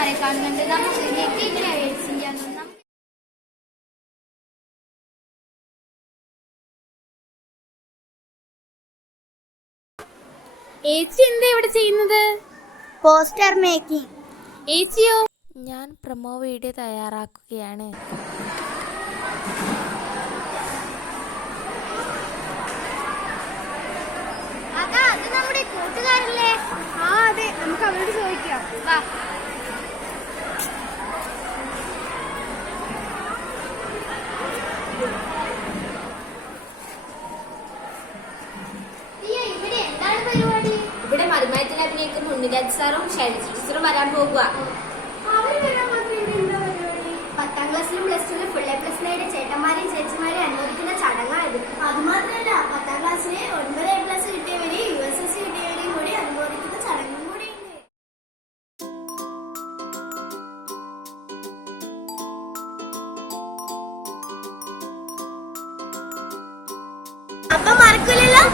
സാറെ കാണുന്നുണ്ട്. നമുക്ക് ഇങ്ങനെ വെയിറ്റ് ചെയ്യാൻ ഏച്ചി എന്താ ഇവിടെ ചെയ്യുന്നത്? Poster making. ഏച്ചിയോ? ഞാൻ പ്രൊമോ വീഡിയോ തയ്യാറാക്കുകയാണ്. അതാ അത് നമ്മുടെ കൂട്ടുകാരല്ലേ? ആ അതെ, നമുക്ക് അവരോട് ചോദിക്കാം. വാ. ഇവിടെ മരുമയത്തിൽ അഭിനയിക്കുന്ന ഉണ്ണിരാജ് സാറും ശൈലജ ടീച്ചറും വരാൻ പോകുക. 10ാം ക്ലാസ്സിലും പ്ലസ് ടുവിലും ഫുൾ എ പ്ലസ് നേടിയ ചേട്ടന്മാരെയും ചേച്ചിമാരെയും അനുമോദിക്കുന്ന ചടങ്ങായത്. അതുമാത്രമല്ല 10ാം ക്ലാസ്സിലെ 9 A+ കിട്ടിയവരെയും USSC കിട്ടിയവരെയും കൂടി അനുമോദിക്കുന്ന ചടങ്ങും കൂടിയുണ്ട്. അപ്പൊ മറക്കില്ലല്ലോ.